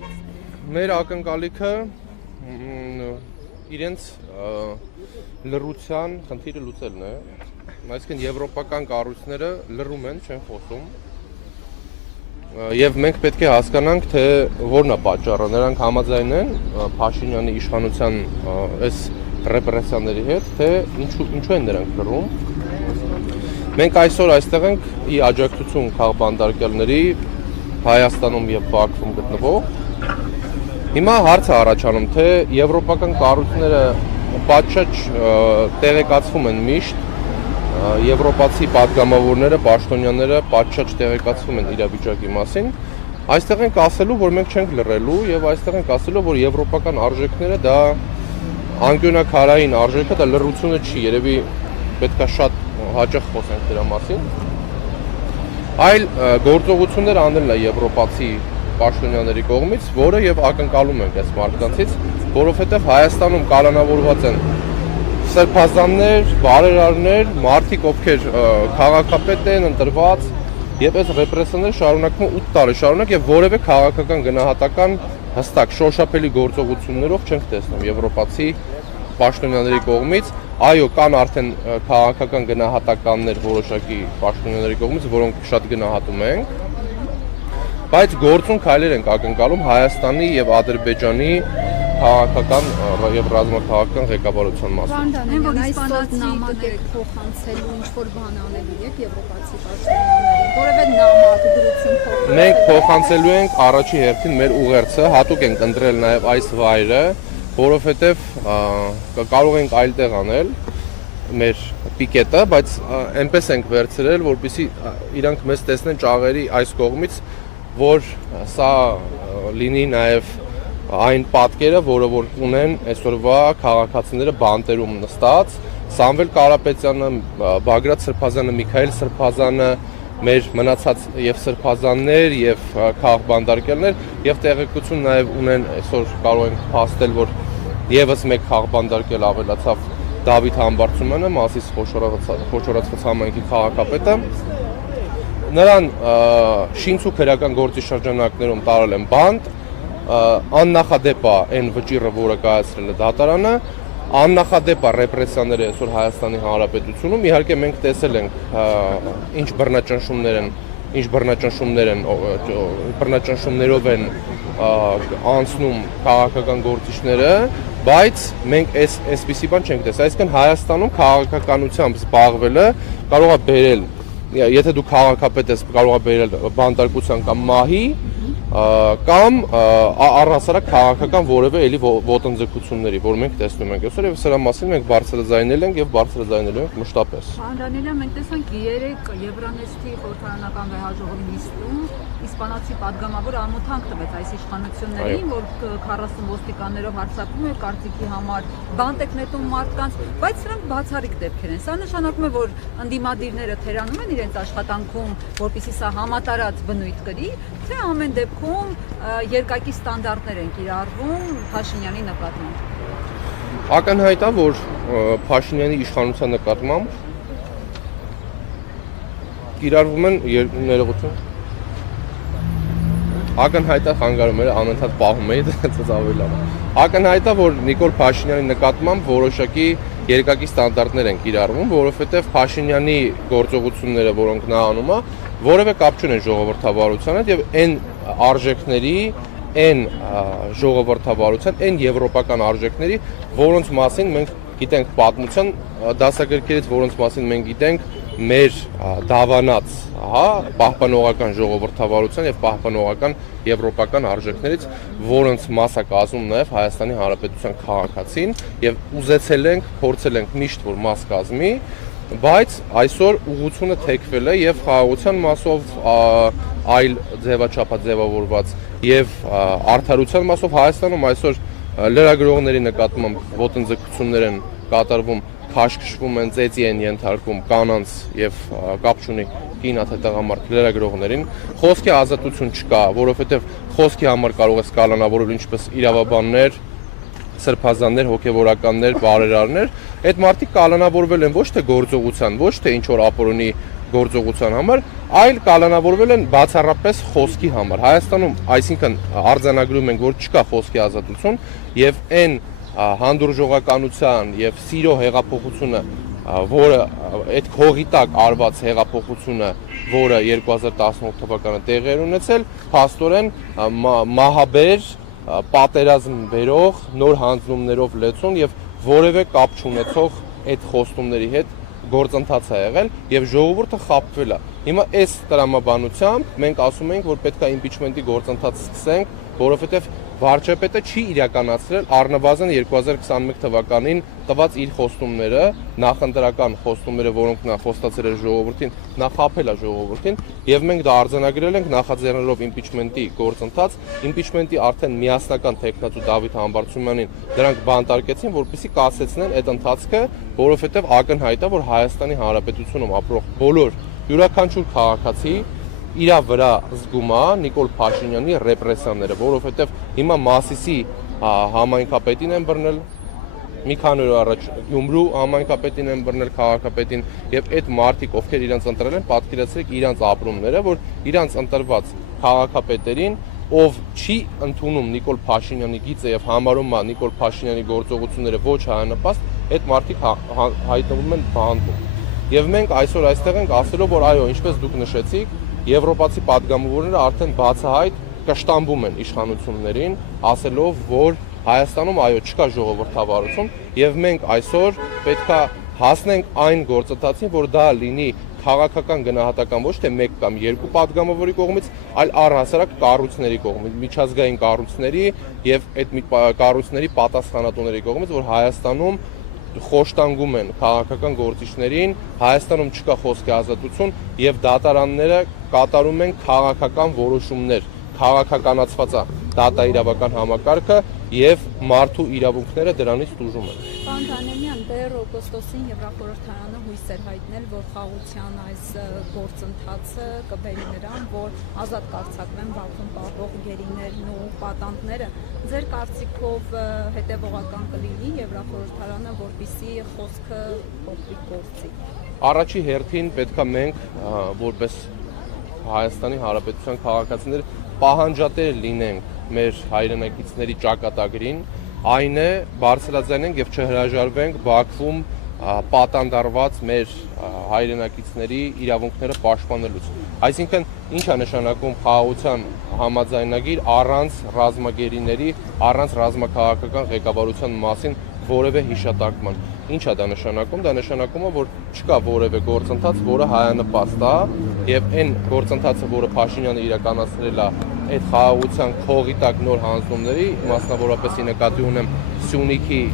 կառույցների։ Մեր ակնկալիքը իրենց լռության խնդիրը լուծելն է, այսինքն եվրոպական կառույցները լռում են, չեն խոսում։ Եվ մենք պետք է հասկանանք, թե որն է պատճառը, նրանք համաձայն են Փաշինյանի իշխանության այս ռեպրեսիաների հետ, թե ինչու են նրանք լռում։ Մենք այսօր այստեղ ենք ի աջակցություն քաղբանդարկյալների Հայաստանում եւ Բաքվում գտնվող։ Հիմա հարց է առաջանում, թե եվրոպական կառույցները պատշաճ տեղեկացվում են միշտ, եվրոպացի պատգամավորները, պաշտոնյաները պատշաճ տեղեկացվում են իրավիճակի մասին։ Այստեղ ենք ասելու, որ մենք չենք լռելու եւ այստեղ ենք ասելու, որ եվրոպական արժեքները դա անկյունաքարային արժեքը, դա լռությունը չի, երևի պետքա շատ հաճախ խոսենք դրա մասին։ Այլ գործողություններ անելն է եվրոպացի պաշտոնյաների կողմից, որը եւ ակնկալում ենք այս մարդկանցից, որովհետեւ Հայաստանում կալանավորված են սրբազաններ, բարերարներ, մարդիկ, ովքեր քաղաքապետ են ընտրված, եւ այս ռեպրեսիաները շարունակվում 8 տարի շարունակ եւ որևէ քաղաքական գնահատական հստակ շոշափելի գործողություններով չենք տեսնում եվրոպացի պաշտոնյաների կողմից։ Այո, կան արդեն քաղաքական գնահատականներ որոշակի պաշտոնյաների կողմից, որոնք շատ գնահատում ենք, բայց գործուն քայլեր ենք ակնկալում Հայաստանի եւ Ադրբեջանի քաղաքական եւ ռազմաքաղաքական ղեկավարության մասին։ Վանդան, որ այսօր նամակ եք փոխանցելու, ինչ որ բան անելու եք եվրոպացի պաշտոնյաներին, որևէ նամակ դրություն փոխանցելու։ Մենք փոխանցելու ենք առաջի հերթին մեր ուղերձը, հատուկ ենք ընտրել նաեւ այս վայրը, որովհետեւ կարող ենք այլտեղ անել մեր պիկետը, բայց այնպես ենք վերցրել, որպեսզի իրանք մեզ տեսնեն ճաղերի այս կողմից, որ սա լինի նաեւ այն պատկերը, որը որ ունեն այսօրվա քաղաքացիները բանտերում նստած, Սամվել Կարապետյանը, Բագրատ Սրբազանը, Միքայել Սրբազանը, մեր մնացած եւ սրբազաններ եւ քաղբանդարկյալներ եւ տեղեկություն նաեւ ունեն, այսօր կարող ենք փաստել, որ եւս մեկ քաղբանդարկյալ ավելացավ Դավիթ Համբարձումյանը, Մասիս խոշորացված համայնքի քաղաքապետը։ Նրան շինցու քրեական գործի շրջանակներում տարել են բանտ, աննախադեպ է այն վճիռը, որը կայացրել է դատարանը, աննախադեպ է ռեպրեսիաները այսօր Հայաստանի Հանրապետությունում։ Իհարկե մենք տեսել ենք ինչ բռնաճնշումներով են անցնում քաղաքական գործիչները, բայց մենք այսպիսի բան չենք տեսել։ Այսինքն Հայաստանում քաղաքականությամբ զբաղվելը կարող է բերել, եթե դու քաղաքապետ ես, կարող է բերել բանտարկության կամ մահի, կամ առհասարակ քաղաքական որևէ էլի ոտնձգությունների, որ մենք տեսնում ենք այսօր եւ սրա մասին մենք բարձրաձայնել ենք եւ բարձրաձայնելու ենք մշտապես։ Դանիելա, մենք տեսանք 3 Եվրանեստի խորհրդարանական վեհաժողովի նիստում իսպանացի падգամավոր ամոթանք տվեց այս իշխանություններին, որ 40 ոստիկաններով հարձակվում է կարծիքի համար, բանտ եք նետում մարդկանց, բայց սրանք բացառիկ դեպքեր են։ Սա նշանակում է, որ ընդդիմադիրները թերանում են իրենց աշխատանքում, որպեսզի սա համատարած բնույթ կրի, թե ամեն դեպքում երկակի ստանդարտներ են կիրառվում Փաշինյանի նկատմամբ։ Ակնհայտ է, որ Փաշինյանի իշխանության նկատմամբ կիրառվում են ներողություն։ Ակնհայտ է խանգարումները անընդհատ պահում էի, դա ավելի լավ։ Ակնհայտ է, որ Նիկոլ Փաշինյանի նկատմամբ որոշակի երկակի ստանդարտներ են կիրառվում, որովհետև Փաշինյանի գործողությունները, որոնք նա անում է, որևէ կապ չունեն ժողովրդավարության հետ եւ այն արժեքների, այն ժողովրդավարության, այն եվրոպական արժեքների, որոնց մասին մենք գիտենք պատմության դասագրքերից, որոնց մասին մենք գիտենք մեր դավանած, պահպանողական ժողովրդավարության եւ պահպանողական եվրոպական արժեքներից, որոնց մաս է կազմում նաեւ Հայաստանի Հանրապետության քաղաքացին եւ ուզեցել ենք, փորձել ենք միշտ որ մաս կազմի, բայց այսօր ուղղությունը թեքվել է եւ խաղաղության մասով այլ ձևաչափաձևավորված եւ արդարության մասով Հայաստանում այսօր լրագրողների նկատմամբ ոտնձգություններ են կատարվում, քաշքշվում են, ծեծի են ենթարկում կանանց եւ կապ չունի կինա թե տղամարդ լրագրողներին, խոսքի ազատություն չկա, որովհետեւ խոսքի համար կարող է կալանավորել ինչպես իրավաբաններ, սրբազաններ, հոգեվորականներ, բարերարներ, այդ մարդիկ կալանավորվել են ոչ թե գործողության, ոչ թե ինչ որ ապօրինի գործողության համար, այլ կալանավորվել են բացառապես խոսքի համար։ Հայաստանում, այսինքն արձանագրում ենք, որ չկա խոսքի ազատություն եւ այն հանդուրժողականության եւ սիրո հեղափոխությունը, որը այդ քողի տակ արված հեղափոխությունը, որը 2018 թվականը տեղի էր ունեցել, փաստորեն մահաբեր, պատերազմ բերող, նոր հանձնումներով լեցուն եւ որևէ կապ չունեցող այդ խոստումների հետ գործընթաց է եղել եւ ժողովուրդը խաբվել է։ Հիմա այս տրամաբանությամբ մենք ասում ենք, որ պետք է իմպիչմենտի գործընթաց սկսենք, որովհետեւ վարչապետը չի իրականացրել առնվազն 2021 թվականին տված իր խոստումները, նախընտրական խոստումները, որոնք նա խոստացել էր ժողովրդին, նա խաբել է ժողովրդին եւ մենք դա արձանագրել ենք նախաձեռնելով իմպիչմենտի գործընթաց, իմպիչմենտի արդեն միասնական թեկնածու Դավիթ Համբարձումյանին դրանք բանտարկեցին, որպեսզի կասեցնեն այդ ընթացքը, որովհետեւ ակնհայտ է, որ Հայաստանի Հանրապետությունում ապրող բոլոր յուրաքանչյուր քաղաքացի իրա վրա զգում է Նիկոլ Փաշինյանի ռեպրեսիաները, որովհետև հիմա Մասիսի համայնքապետին են բռնել, մի քանի օր առաջ Գյումրու համայնքապետին են բռնել, քաղաքապետին, եւ այդ մարդիկ, ովքեր իրանց ընտրել են, պատկերացրեք իրանց ապրումները, որ իրանց ընտրված քաղաքապետերին, ով չի ընդունում Նիկոլ Փաշինյանի գիծը եւ համարում է Նիկոլ Փաշինյանի գործողությունները ոչ հայանպաստ, այդ մարդիկ հայտնվում են բանտում։ Եվ մենք այսօր այստեղ ենք ասելով, որ այո, ինչպես դուք նշեցիք, եվրոպացի պատգամավորները արդեն բացահայտ կշտամբում են իշխանություններին, ասելով, որ Հայաստանում այո չկա ժողովրդավարություն եւ մենք այսօր պետքա հասնենք այն գործընթացին, որ դա լինի քաղաքական գնահատական ոչ թե մեկ կամ երկու պատգամավորի կողմից, այլ առհասարակ կառույցների կողմից, միջազգային կառույցների եւ այդ կառույցների պատասխանատուների կողմից, որ Հայաստանում խոշտանգում են քաղաքական գործիչներին, Հայաստանում չկա խոսքի ազատություն եւ դատարանները կատարում են քաղաքական որոշումներ, քաղաքականացված է դատաիրավական համակարգը եւ մարդու իրավունքները դրանից տուժում են։ Պարոն Դանիելյան, դեռ օգոստոսին Եվրախորհրդարանը հույս էր հայտնել, որ խաղաղության այս գործընթացը կբերի նրան, որ ազատ կարձակվեն Բաքվում պահվող գերիներն ու պատանդները։ Ձեր կարծիքով հետևողական կլինի Եվրախորհրդարանը, որպեսզի խոսքը փոխվի գործի։ Առաջի հերթին պետքա մենք որպես Հայաստանի Հանրապետության քաղաքացիներ պահանջատեր լինենք մեր հայրենակիցների ճակատագրին, այն է բարձրաձայնենք եւ չհրաժարվենք Բաքվում պատանդարված մեր հայրենակիցների իրավունքները պաշտպանելուց։ Այսինքն ինչ է նշանակում խաղաղության համաձայնագիր առանց ռազմագերիների, առանց ռազմաքաղաքական ղեկավարության մասին որևէ հիշատակման։ Ինչ է դա նշանակում։ Դա նշանակում է, որ չկա որևէ գործընթաց, որը հայանպաստ է, եւ այն գործընթացը, որը Փաշինյանը իրականացրել է այդ խաղաղության քողի տակ նոր հանձնումների, մասնավորապես նկատի ունեմ Սյունիքի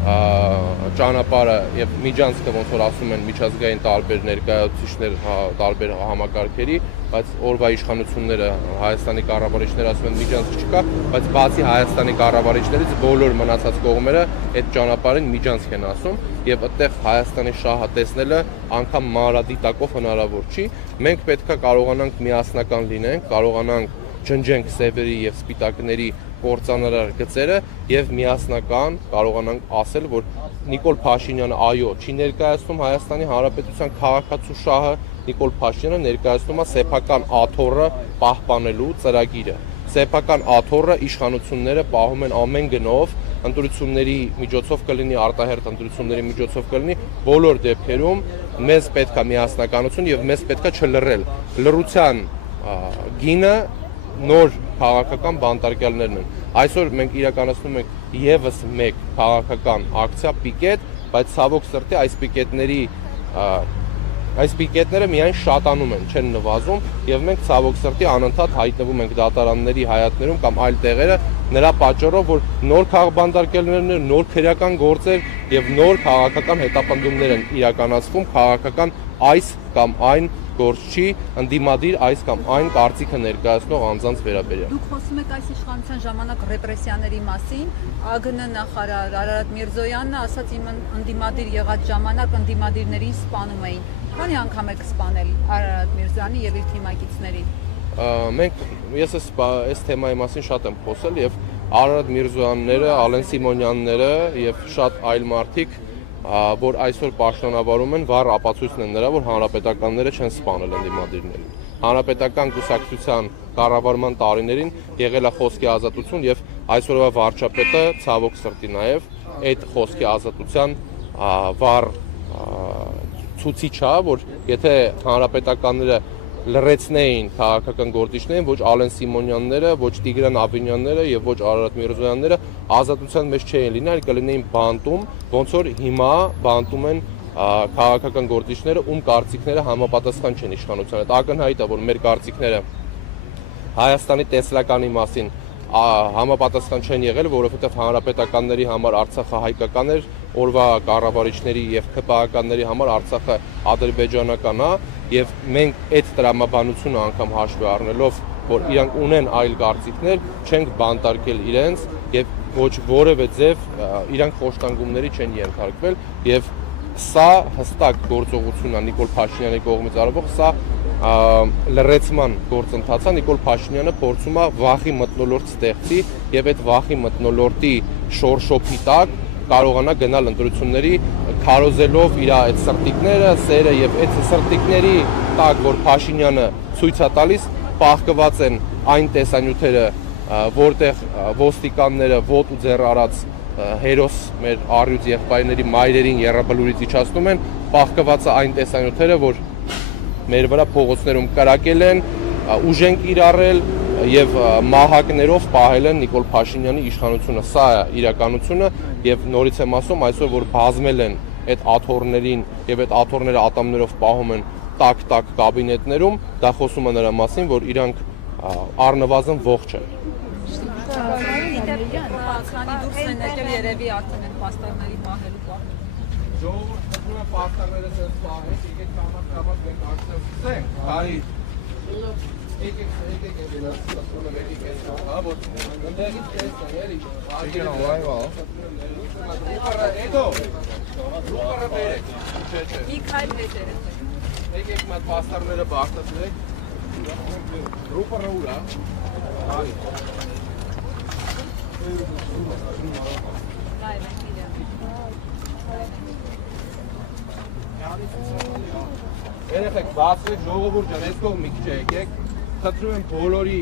ճանապարհը եւ Միջանցքը, ոնց որ ասում են միջազգային տարբեր ներկայացուցիչներ տարբեր համակարգերի, բայց օրվա իշխանությունները Հայաստանի կառավարիչները ասում են Միջանցք չկա, բայց բացի Հայաստանի կառավարիչներից բոլոր մնացած կողմերը այդ ճանապարհին Միջանցք են ասում եւ այդտեղ Հայաստանի շահը տեսնելը անգամ մանրադիտակով հնարավոր չի։ Մենք պետքա կարողանանք միասնական լինենք, կարողանանք ջնջենք սևերի եւ սպիտակների կործանարար գծերը եւ միասնական կարողանանք ասել, որ Նիկոլ Փաշինյանը այո, չի ներկայացնում Հայաստանի Հանրապետության քաղաքացու շահը, Նիկոլ Փաշինյանը ներկայացնում է սեփական աթոռը պահպանելու ծրագիրը։ Սեփական աթոռը իշխանությունները պահում են ամեն գնով, ընտրությունների միջոցով կլինի, արտահերթ ընտրությունների միջոցով կլինի, բոլոր դեպքերում մեզ պետք է միասնականություն եւ մեզ պետք է չլռել։ Լռության գինը նոր քաղաքական բանտարկյալներն են։ Այսօր մենք իրականացնում ենք եւս մեկ քաղաքական ակցիա պիկետ, բայց ցավոք սրտի այս պիկետները միայն շատանում են, չեն նվազում եւ մենք ցավոք սրտի անընդհատ հայտնվում ենք դատարանների հայատներում կամ այլ տեղերը նրա պատճառով, որ նոր քաղաքբանտարկյալներն են, նոր քրեական գործեր եւ նոր քաղաքական հետապնդումներ են իրականացվում քաղաքական այս կամ այն գործչի ընդդիմադիր այս կամ այն կարծիքը ներկայացնող անձանց վերաբերյալ։ Դուք խոսում եք այս իշխանության ժամանակ ռեպրեսիաների մասին, ԱԳՆ նախարար Արարատ Միրզոյանն ասաց իմ ընդդիմադիր եղած ժամանակ ընդդիմադիրներին սպանում էին։ Քանի անգամ եք սպանել Արարատ Միրզոյանի եւ իր թիմակիցներին։ Ես այս թեմայի մասին շատ եմ խոսել եւ Արարատ Միրզոյանները, Ալեն Սիմոնյանները եւ շատ այլ մարդիկ որ այսօր պաշտոնավարում են, վառ ապացույցն են նրա, որ հանրապետականները չեն սպանել ընդդիմադիրներին։ Հանրապետական կուսակցության կառավարման տարիներին եղել է խոսքի ազատություն եւ այսօրվա վարչապետը ցավոք սրտի նաեւ այդ խոսքի ազատության վառ ցուցիչ է, որ եթե հանրապետականները լրացնեին քաղաքական գործիչներին, ոչ Ալեն Սիմոնյանները, ոչ Տիգրան Ավինյանները եւ ոչ Արարատ Միրզոյանները ազատության մեջ չէին լինի, այլ կլինեին բանտում, ոնց որ հիմա բանտում են քաղաքական գործիչները, ում կարծիքները համապատասխան չեն իշխանությանը։ Դա ակնհայտ է, որ մեր կարծիքները Հայաստանի տեսլականի մասին համապատասխան չեն եղել, որովհետև հանրապետականների համար Արցախը հայկական էր, օրվա կառավարիչների եւ ԿՊԱ-ականների համար Արցախը ադրբեջանական է, եւ մենք այդ տրամաբանությունը անգամ հաշվի առնելով, որ իրանք ունեն այլ կարծիքներ, չենք բանտարկել իրենց եւ ոչ որևէ ձև իրանք խոշտանգումների չեն ենթարկվել եւ սա հստակ գործողություն է Նիկոլ Փաշինյանի կողմից արվող, սա լրացման գործընթաց է, Նիկոլ Փաշինյանը փորձում է վախի մթնոլորտ ստեղծի եւ այդ վախի մթնոլորտի շորշոփի տակ կարողանա գնալ ընտրությունների քարոզելով իր այդ սրտիկները, սերը եւ այդ սրտիկների տակ, որ Փաշինյանը ցույց է տալիս, պահկված են այն տեսանյութերը, որտեղ ոստիկանները ոտու ձեռ արած հերոս մեր առյուծ եղբայրների մայրերին երրաբլուրից իջացնում են, պահկված է այն տեսանյութերը, որ մեր վրա փողոցներում կրակել են, ուժ են կիրառել եւ մահակներով պահել են Նիկոլ Փաշինյանի իշխանությունը։ Սա է իրականությունը եւ նորից եմ ասում, այսօր որ բազմել են այդ աթոռներին եւ այդ աթոռները ատամներով պահում են տակ կաբինետներում, դա խոսում է նրա մասին, որ իրանք առնվազն ողջ են։ Քանի դուրս են եկել երևի արդեն են պաստառների մահելու պահել։ Ժողովուրդը պաստառները ցած պահել, եկեք կամած մենք արդեն բարի եկեք դերասանը եկեք հա որ ընդդեղից տեսա էլի եկեք լայվա Էդո ռուպարը բերեք չէ Մի քայլ հետերը եկեք մատ պաստառները բարձրացնեք ռուպարը ուրա բարի լայվ են Երեխեք բացրեք ժողովուրդ ջան, այս կողմ մի քիչ եկեք, խնդրում եմ բոլորի